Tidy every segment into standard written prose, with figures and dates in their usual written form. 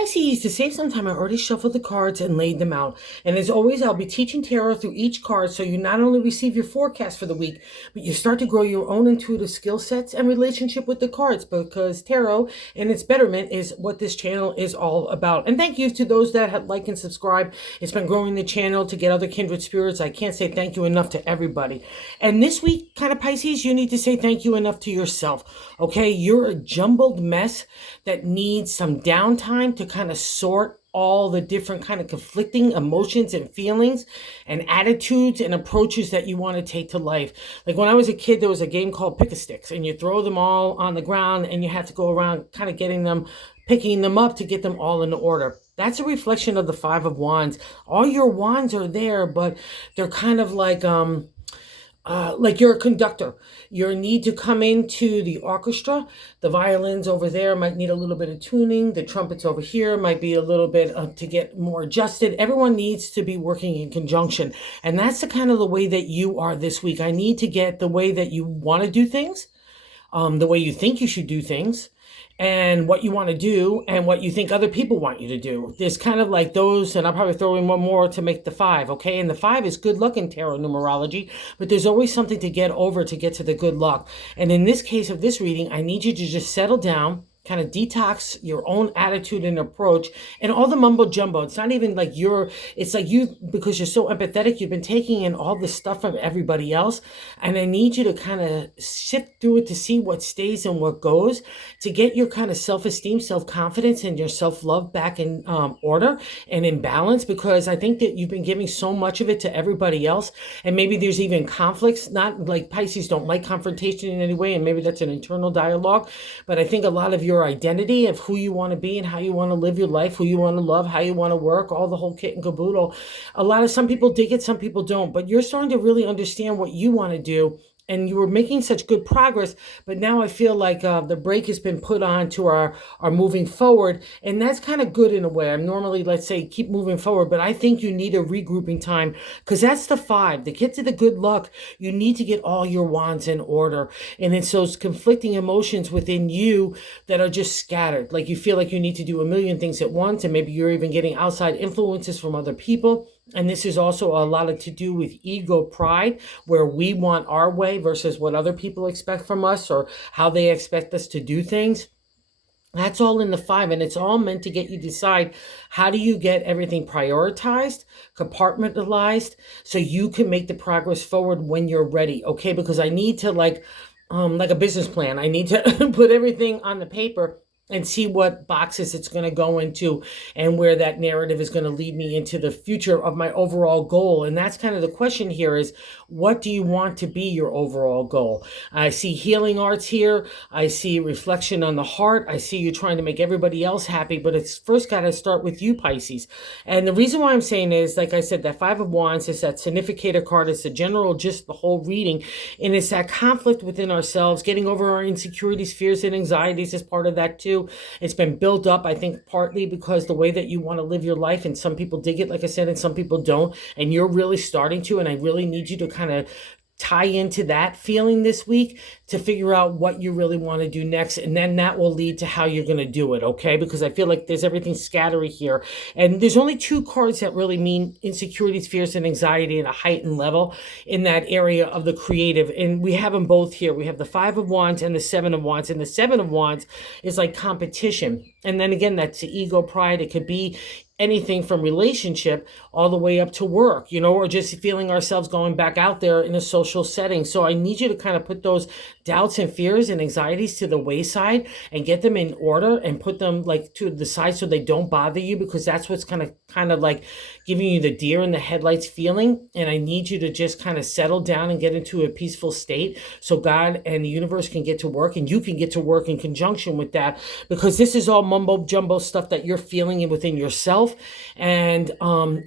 Pisces, to save some time, I already shuffled the cards and laid them out. And as always, I'll be teaching tarot through each card so you not only receive your forecast for the week, but you start to grow your own intuitive skill sets and relationship with the cards, because tarot and its betterment is what this channel is all about. And thank you to those that have liked and subscribed. It's been growing the channel to get other kindred spirits. I can't say thank you enough to everybody. And this week, kind of Pisces, you need to say thank you enough to yourself. Okay, you're a jumbled mess that needs some downtime to kind of sort all the different kind of conflicting emotions and feelings and attitudes and approaches that you want to take to life. Like when I was a kid, there was a game called Pick a Sticks, and you throw them all on the ground and you have to go around kind of getting them, picking them up to get them all in order. That's a reflection of the Five of Wands. All your wands are there, but they're kind of like you're a conductor. You need to come into the orchestra. The violins over there might need a little bit of tuning. The trumpets over here might be a little bit to get more adjusted. Everyone needs to be working in conjunction. And that's the kind of the way that you are this week. I need to get the way that you want to do things, the way you think you should do things, and what you want to do and what you think other people want you to do. There's kind of like those, and I'll probably throw in one more to make the 5, okay? And the 5 is good luck in tarot numerology, but there's always something to get over to get to the good luck. And in this case of this reading, I need you to just settle down, kind of detox your own attitude and approach and all the mumbo jumbo. It's not even like it's like you, because you're so empathetic, you've been taking in all this stuff from everybody else. And I need you to kind of sift through it to see what stays and what goes, to get your kind of self-esteem, self-confidence, and your self-love back in order and in balance, because I think that you've been giving so much of it to everybody else. And maybe there's even conflicts, not like Pisces don't like confrontation in any way. And maybe that's an internal dialogue, but I think a lot of your identity of who you want to be and how you want to live your life, who you want to love, how you want to work, all the whole kit and caboodle. Some people dig it, some people don't, but you're starting to really understand what you want to do. And you were making such good progress, but now I feel like the brake has been put on to our moving forward. And that's kind of good in a way. I'm normally, let's say, keep moving forward, but I think you need a regrouping time, because that's the 5. To get to the good luck, you need to get all your wands in order. And it's those conflicting emotions within you that are just scattered. Like you feel like you need to do a million things at once, and maybe you're even getting outside influences from other people. And this is also a lot to do with ego pride, where we want our way versus what other people expect from us or how they expect us to do things. That's all in the 5, and it's all meant to get you to decide, how do you get everything prioritized, compartmentalized, so you can make the progress forward when you're ready, okay? Because I need to, like a business plan, I need to put everything on the paper and see what boxes it's going to go into and where that narrative is going to lead me into the future of my overall goal. And that's kind of the question here is, what do you want to be your overall goal? I see healing arts here. I see reflection on the heart. I see you trying to make everybody else happy, but it's first got to start with you, Pisces. And the reason why I'm saying is, like I said, that 5 of Wands is that significator card. It's the general, just the whole reading. And it's that conflict within ourselves, getting over our insecurities, fears, and anxieties is part of that too. It's been built up, I think, partly because the way that you want to live your life, and some people dig it, like I said, and some people don't, and you're really starting to, and I really need you to kind of tie into that feeling this week to figure out what you really want to do next. And then that will lead to how you're going to do it, okay? Because I feel like there's everything scattery here. And there's only 2 cards that really mean insecurities, fears, and anxiety at a heightened level in that area of the creative. And we have them both here. We have the 5 of Wands and the 7 of Wands. And the 7 of Wands is like competition. And then again, that's the ego pride. It could be anything from relationship all the way up to work, or just feeling ourselves going back out there in a social setting. So I need you to kind of put those doubts and fears and anxieties to the wayside and get them in order and put them like to the side so they don't bother you, because that's what's kind of like giving you the deer in the headlights feeling. And I need you to just kind of settle down and get into a peaceful state so God and the universe can get to work, and you can get to work in conjunction with that, because this is all mumbo jumbo stuff that you're feeling within yourself and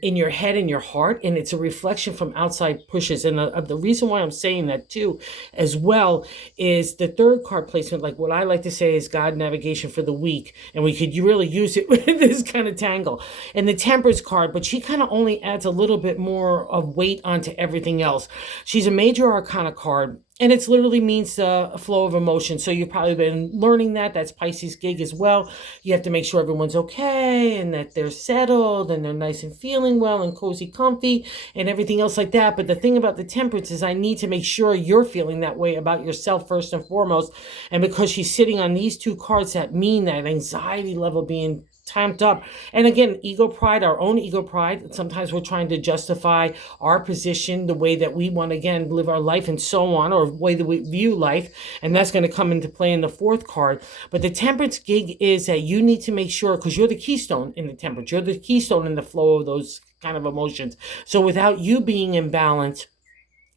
in your head and your heart, and it's a reflection from outside pushes. And the reason why I'm saying that too as well is the 3rd card placement, like what I like to say is God navigation for the week, and we could really use it with this kind of tangle. And the Temperance card, but she kind of only adds a little bit more of weight onto everything else. She's a major arcana card, And it's literally means a flow of emotion. So you've probably been learning that. That's Pisces gig as well. You have to make sure everyone's okay and that they're settled and they're nice and feeling well and cozy, comfy and everything else like that. But the thing about the Temperance is I need to make sure you're feeling that way about yourself first and foremost. And because she's sitting on these two cards that mean that anxiety level being tamped up. And again, ego pride, our own ego pride. Sometimes we're trying to justify our position, the way that we want to, again, live our life and so on, or the way that we view life. And that's going to come into play in the fourth card. But the Temperance gig is that you need to make sure, because you're the keystone in the Temperance, you're the keystone in the flow of those kind of emotions. So without you being in balance,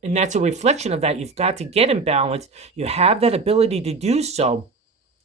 and that's a reflection of that, you've got to get in balance. You have that ability to do so.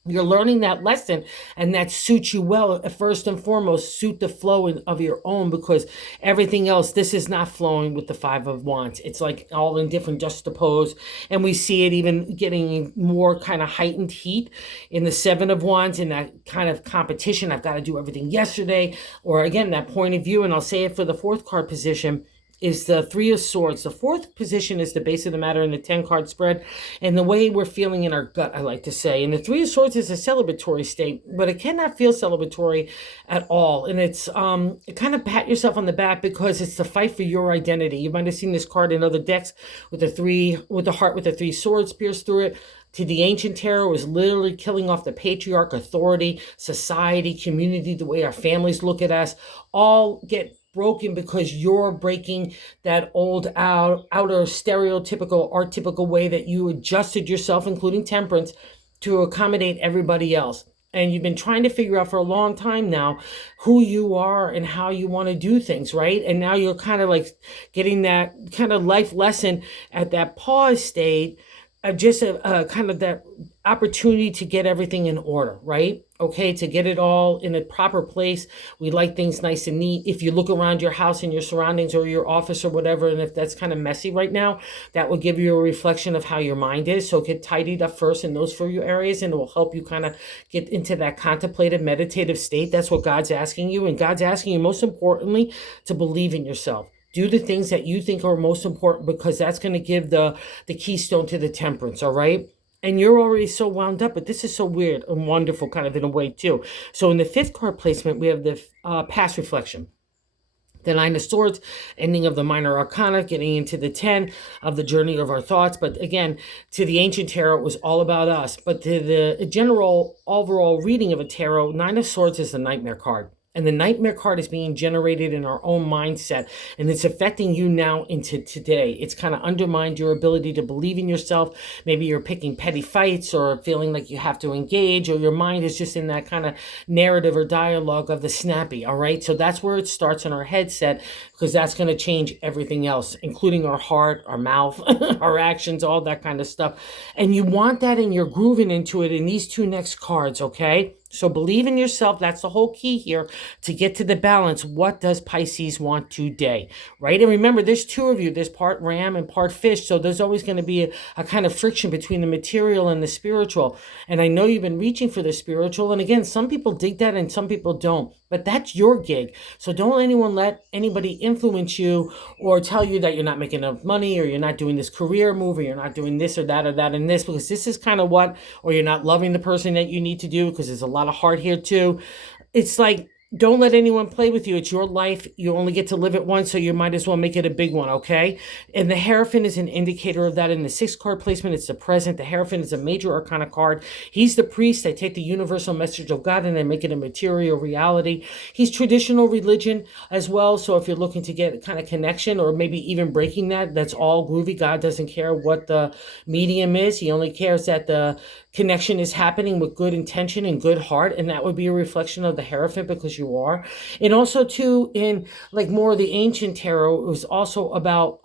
You're learning that lesson, and that suits you well. First and foremost, suit the flow of your own, because everything else, this is not flowing with the Five of Wands. It's like all in different juxtapose, and we see it even getting more kind of heightened heat in the Seven of Wands, in that kind of competition. I've got to do everything yesterday, or again, that point of view. And I'll say it for the fourth card position is the Three of Swords. The fourth position is the base of the matter in the 10-card spread, and the way we're feeling in our gut, I like to say. And the Three of Swords is a celebratory state, but it cannot feel celebratory at all. And it's kind of pat yourself on the back, because it's the fight for your identity. You might have seen this card in other decks with the heart with the three swords pierced through it. To the ancient tarot, was literally killing off the patriarch, authority, society, community, the way our families look at us, all get broken because you're breaking that old outer stereotypical, archetypical way that you adjusted yourself, including Temperance, to accommodate everybody else. And you've been trying to figure out for a long time now who you are and how you want to do things, right? And now you're kind of like getting that kind of life lesson at that pause state of just a kind of that opportunity to get everything in order, right? Okay, to get it all in a proper place. We like things nice and neat. If you look around your house and your surroundings or your office or whatever, and if that's kind of messy right now, that will give you a reflection of how your mind is. So get tidied up first in those few areas, and it will help you kind of get into that contemplative, meditative state. That's what God's asking you. And God's asking you, most importantly, to believe in yourself. Do the things that you think are most important, because that's going to give the keystone to the Temperance, all right? And you're already so wound up, but this is so weird and wonderful kind of in a way too. So in the fifth card placement, we have the past reflection. The Nine of Swords, ending of the minor arcana, getting into the 10 of the journey of our thoughts. But again, to the ancient tarot, it was all about us. But to the general overall reading of a tarot, Nine of Swords is the nightmare card. And the nightmare card is being generated in our own mindset, and it's affecting you now into today. It's kind of undermined your ability to believe in yourself. Maybe you're picking petty fights or feeling like you have to engage, or your mind is just in that kind of narrative or dialogue of the snappy, all right? So that's where it starts in our headset, because that's going to change everything else, including our heart, our mouth, our actions, all that kind of stuff. And you want that, and you're grooving into it in these two next cards, okay? So believe in yourself. That's the whole key here to get to the balance. What does Pisces want today, right? And remember, there's two of you. There's part ram and part fish. So there's always going to be a kind of friction between the material and the spiritual. And I know you've been reaching for the spiritual. And again, some people dig that and some people don't. But that's your gig. So don't let anybody influence you or tell you that you're not making enough money, or you're not doing this career move, or you're not doing this or that and this, because this is kind of what, or you're not loving the person that you need to do, because there's a lot of heart here too. It's like, don't let anyone play with you. It's your life. You only get to live it once, so you might as well make it a big one, okay? And the Hierophant is an indicator of that. In the 6th card placement, it's the present. The Hierophant is a major arcana card. He's the priest. They take the universal message of God and they make it a material reality. He's traditional religion as well, so if you're looking to get kind of connection, or maybe even breaking that, that's all groovy. God doesn't care what the medium is. He only cares that the connection is happening with good intention and good heart, and that would be a reflection of the Hierophant, because you are. And also too, in like more of the ancient tarot, it was also about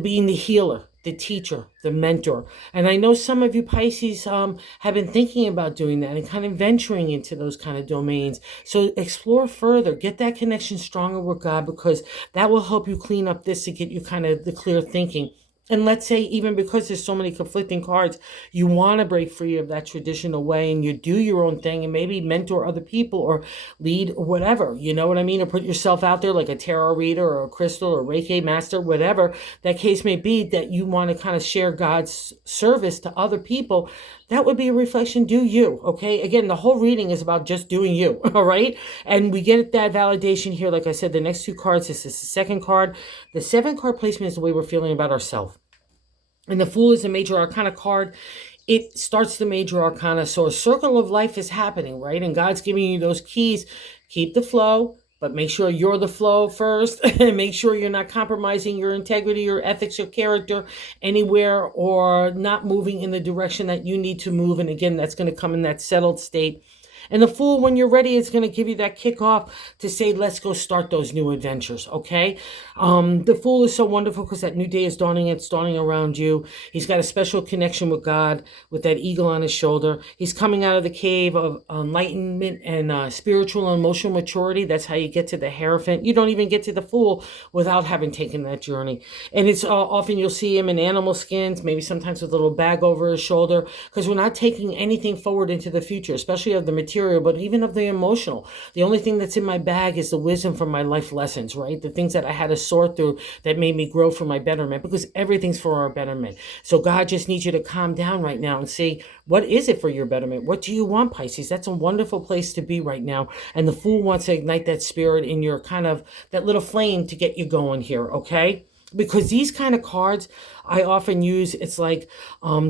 being the healer, the teacher, the mentor. And I know some of you Pisces have been thinking about doing that and kind of venturing into those kind of domains. So explore further, get that connection stronger with God, because that will help you clean up this, to get you kind of the clear thinking. And let's say, even because there's so many conflicting cards, you want to break free of that traditional way and you do your own thing and maybe mentor other people or lead or whatever, you know what I mean? Or put yourself out there like a tarot reader or a crystal or Reiki master, whatever that case may be, that you want to kind of share God's service to other people. That would be a reflection. Do you, okay? Again, the whole reading is about just doing you, all right? And we get that validation here. Like I said, the next two cards, this is the second card. The 7 card placement is the way we're feeling about ourselves. And the Fool is a major arcana card. It starts the major arcana. So a circle of life is happening, right? And God's giving you those keys. Keep the flow, but make sure you're the flow first. And make sure you're not compromising your integrity, your ethics, your character anywhere, or not moving in the direction that you need to move. And again, that's going to come in that settled state. And the Fool, when you're ready, is going to give you that kickoff to say, let's go start those new adventures, okay? The Fool is so wonderful because that new day is dawning. It's dawning around you. He's got a special connection with God, with that eagle on his shoulder. He's coming out of the cave of enlightenment and spiritual and emotional maturity. That's how you get to the Hierophant. You don't even get to the Fool without having taken that journey. And it's often you'll see him in animal skins, maybe sometimes with a little bag over his shoulder, because we're not taking anything forward into the future, especially of the material, but even of the emotional. The only thing that's in my bag is the wisdom from my life lessons, right? The things that I had to sort through that made me grow for my betterment, because everything's for our betterment. So God just needs you to calm down right now and see, what is it for your betterment? What do you want, Pisces? That's a wonderful place to be right now. And the Fool wants to ignite that spirit in your kind of, that little flame to get you going here, okay? Because these kind of cards I often use, it's like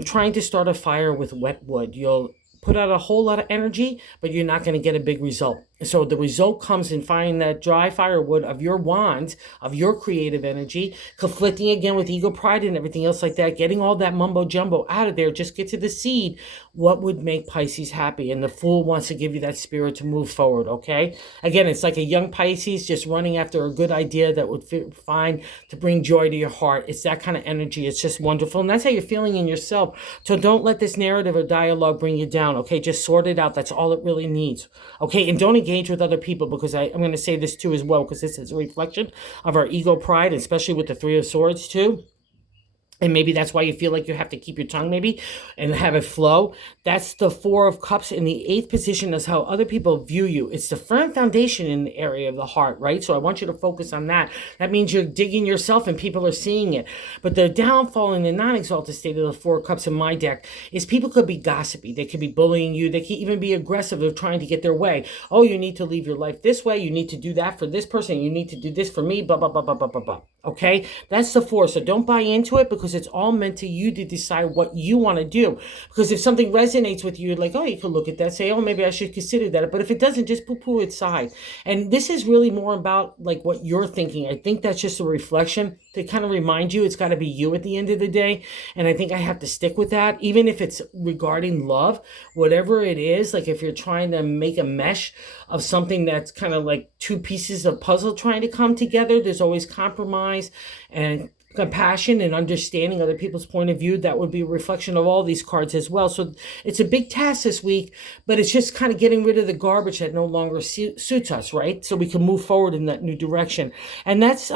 trying to start a fire with wet wood. You'll put out a whole lot of energy, but you're not going to get a big result. So the result comes in finding that dry firewood of your wand, of your creative energy, conflicting again with ego, pride, and everything else like that, getting all that mumbo jumbo out of there. Just get to the seed. What would make Pisces happy? And the Fool wants to give you that spirit to move forward, okay? Again, it's like a young Pisces just running after a good idea that would find to bring joy to your heart. It's that kind of energy. It's just wonderful. And that's how you're feeling in yourself. So don't let this narrative or dialogue bring you down, okay? Just sort it out. That's all it really needs, okay? And don't engage with other people, because I'm going to say this too as well, because this is a reflection of our ego, pride, especially with the Three of Swords too. And maybe that's why you feel like you have to keep your tongue maybe and have it flow. That's the Four of Cups in the 8th position, is how other people view you. It's the firm foundation in the area of the heart, right? So I want you to focus on that. That means you're digging yourself and people are seeing it. But the downfall in the non-exalted state of the Four of Cups in my deck is people could be gossipy. They could be bullying you. They could even be aggressive of trying to get their way. Oh, you need to live your life this way. You need to do that for this person. You need to do this for me, blah, blah, blah, blah, blah, blah, blah. Okay? That's the Four. So don't buy into it, because it's all meant to you to decide what you want to do. Because if something resonates with you, like, oh, you could look at that, say, oh, maybe I should consider that. But if it doesn't, just poo-poo it aside. And this is really more about like what you're thinking. I think that's just a reflection to kind of remind you it's got to be you at the end of the day. And I think I have to stick with that, even if it's regarding love, whatever it is. Like if you're trying to make a mesh of something that's kind of like two pieces of puzzle trying to come together, there's always compromise and compassion and understanding other people's point of view. That would be a reflection of all these cards as well. So it's a big task this week, but it's just kind of getting rid of the garbage that no longer suits us, right? So we can move forward in that new direction. And that's,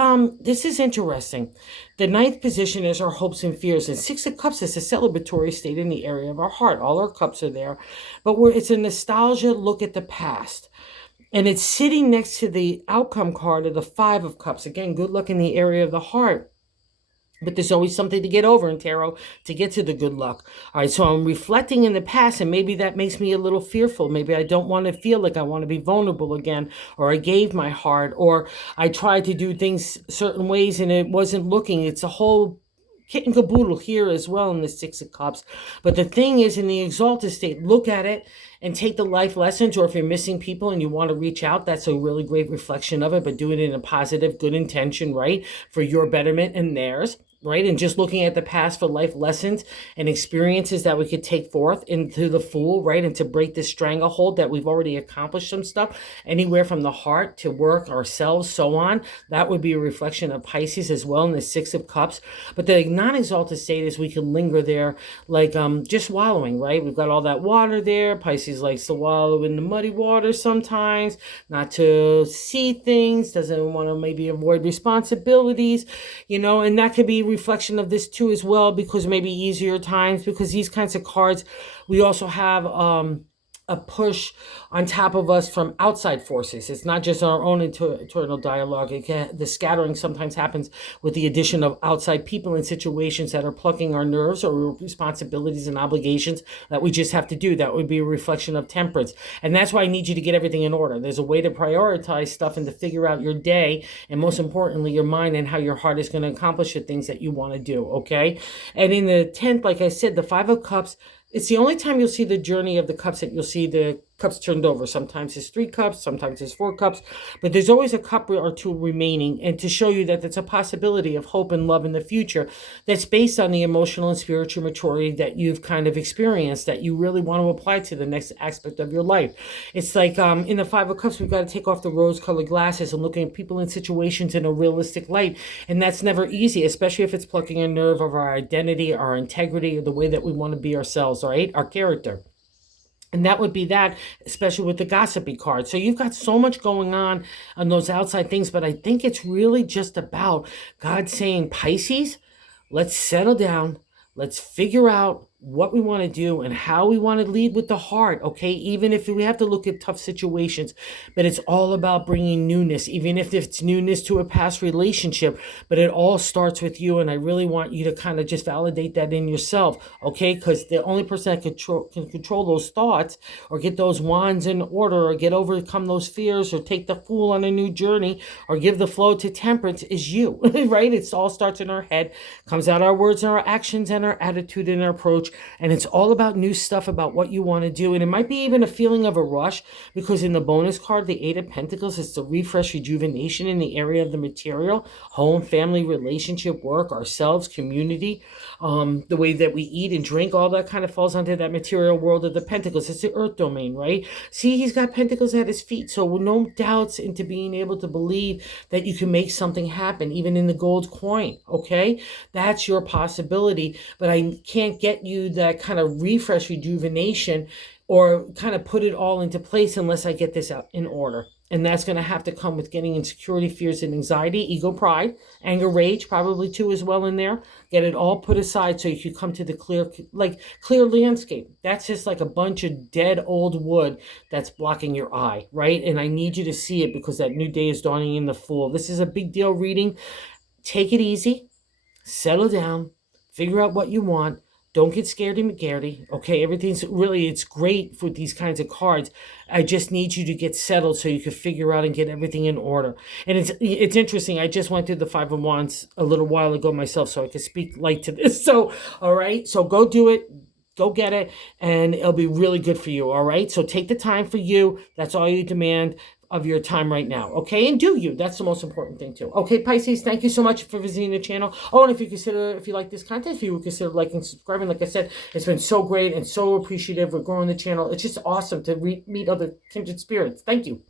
this is interesting. The 9th position is our hopes and fears. And 6 of Cups is a celebratory state in the area of our heart. All our cups are there, but it's a nostalgia look at the past. And it's sitting next to the outcome card of the 5 of Cups. Again, good luck in the area of the heart. But there's always something to get over in tarot to get to the good luck. All right, so I'm reflecting in the past, and maybe that makes me a little fearful. Maybe I don't want to feel like I want to be vulnerable again, or I gave my heart, or I tried to do things certain ways and it wasn't looking. It's a whole kit and caboodle here as well in the 6 of Cups. But the thing is, in the exalted state, look at it and take the life lessons. Or if you're missing people and you want to reach out, that's a really great reflection of it, but do it in a positive, good intention, right? For your betterment and theirs. Right? And just looking at the past for life lessons and experiences that we could take forth into the Fool, right? And to break this stranglehold that we've already accomplished some stuff, anywhere from the heart to work, ourselves, so on. That would be a reflection of Pisces as well in the 6 of Cups. But the non-exalted state is we can linger there like just wallowing, right? We've got all that water there. Pisces likes to wallow in the muddy water sometimes, not to see things, doesn't want to maybe avoid responsibilities, you know, and that could be reflection of this too as well, because maybe easier times, because these kinds of cards, we also have a push on top of us from outside forces. It's not just our own internal dialogue. The scattering sometimes happens with the addition of outside people in situations that are plucking our nerves or responsibilities and obligations that we just have to do. That would be a reflection of temperance. And that's why I need you to get everything in order. There's a way to prioritize stuff and to figure out your day, and most importantly, your mind and how your heart is going to accomplish the things that you want to do, okay? And in the 10th, like I said, the 5 of Cups, it's the only time you'll see the journey of the cups, that you'll see the cups turned over. Sometimes it's 3 cups, sometimes it's 4 cups, but there's always a cup or 2 remaining, and to show you that it's a possibility of hope and love in the future that's based on the emotional and spiritual maturity that you've kind of experienced, that you really want to apply to the next aspect of your life. It's like in the 5 of Cups, we've got to take off the rose-colored glasses and looking at people and situations in a realistic light, and that's never easy, especially if it's plucking a nerve of our identity, our integrity, or the way that we want to be ourselves, right? Our character. And that would be that, especially with the gossipy card. So you've got so much going on those outside things, but I think it's really just about God saying, Pisces, let's settle down. Let's figure out what we want to do and how we want to lead with the heart, okay? Even if we have to look at tough situations, but it's all about bringing newness, even if it's newness to a past relationship, but it all starts with you, and I really want you to kind of just validate that in yourself, okay? Because the only person that can control those thoughts or get those wands in order or overcome those fears or take the fool on a new journey or give the flow to temperance is you, right? It all starts in our head, comes out our words and our actions and our attitude and our approach. And it's all about new stuff, about what you want to do. And it might be even a feeling of a rush, because in the bonus card, the 8 of Pentacles, it's the refresh, rejuvenation in the area of the material, home, family, relationship, work, ourselves, community, the way that we eat and drink, all that kind of falls under that material world of the Pentacles. It's the earth domain, right? See, he's got Pentacles at his feet. So no doubts into being able to believe that you can make something happen, even in the gold coin, okay? That's your possibility. But I can't get you that kind of refresh, rejuvenation, or kind of put it all into place unless I get this out in order. And that's going to have to come with getting insecurity, fears, and anxiety, ego, pride, anger, rage, probably too as well in there. Get it all put aside so you can come to the clear landscape. That's just like a bunch of dead old wood that's blocking your eye, right? And I need you to see it, because that new day is dawning in the Fool. This is a big deal reading. Take it easy. Settle down. Figure out what you want. Don't get scaredy-McGaredy, okay? It's great for these kinds of cards. I just need you to get settled so you can figure out and get everything in order. And it's interesting. I just went through the 5 of Wands a little while ago myself, so I could speak light to this. So, all right? So go do it. Go get it, and it'll be really good for you, all right? So take the time for you. That's all you demand of your time right now, okay? And do you. That's the most important thing, too. Okay, Pisces, thank you so much for visiting the channel. Oh, and if you like this content, if you would consider liking and subscribing, like I said, it's been so great and so appreciative. We're growing the channel. It's just awesome to meet other kindred spirits. Thank you.